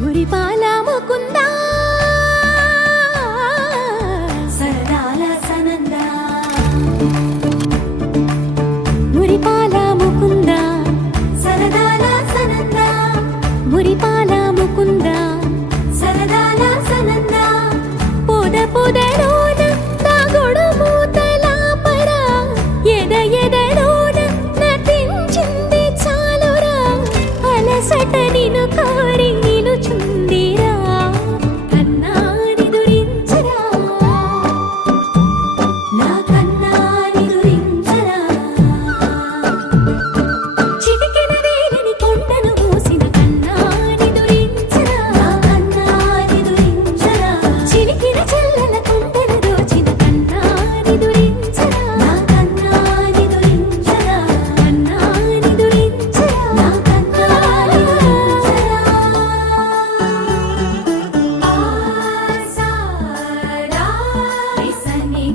మురిపాల ముకుందా ना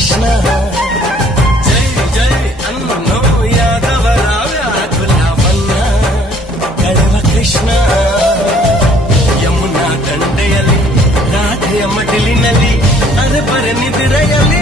కృష్ణ జై జై అన్నో యాదవ రావ్యాకులావన్న కడవ కృష్ణ ಯಮುನಾ ದಂಡೆಯಲ್ಲಿ ರಾಧೆಯ ಮಡಿಲಿನಲ್ಲಿ ಅರೆ ಬರೆ ನಿದಿರೆಯಲ್ಲಿ